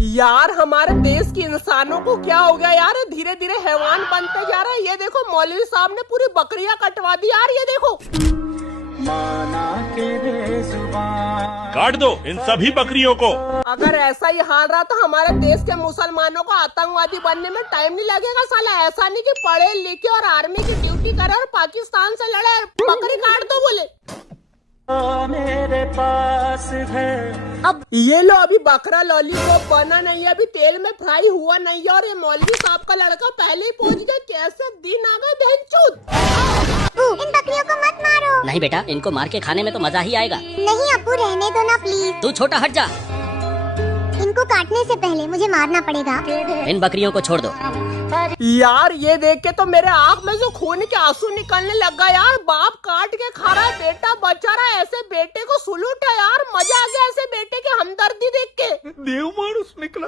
यार हमारे देश के इंसानों को क्या हो गया यार, धीरे धीरे हैवान बनते जा रहे हैं। ये देखो मौलवी साहब ने पूरी बकरियां कटवा दी यार, ये देखो। काट दो इन सभी बकरियों को। अगर ऐसा ही हाल रहा तो हमारे देश के मुसलमानों को आतंकवादी बनने में टाइम नहीं लगेगा साला। ऐसा नहीं कि पढ़े लिखे और आर्मी की ड्यूटी करे और पाकिस्तान से लड़े, बकरी काट दो बोले। मेरे पास है अब ये लो, अभी बकरा लॉलीपॉप बना नहीं है, अभी तेल में फ्राई हुआ नहीं है और ये मौलवी साहब का लड़का पहले ही पहुंच गया। कैसे दिन आ गए बहनचोद। इन बकरियों को मत मारो। नहीं बेटा, इनको मार के खाने में तो मजा ही आएगा। नहीं अब्बू, रहने दो ना प्लीज। तू छोटा हट जा। इनको काटने से पहले मुझे मारना पड़ेगा। इन बकरियों को छोड़ दो। यार ये देख के तो मेरे आँख में से खून के आंसू निकलने लग गया यार। बाप काट के खा रहा है, बेटा बचा रहा है। ऐसे बेटे को सलूट है यार, मजा आ गया ऐसे बेटे की हमदर्दी देख के। देव मानुस निकला।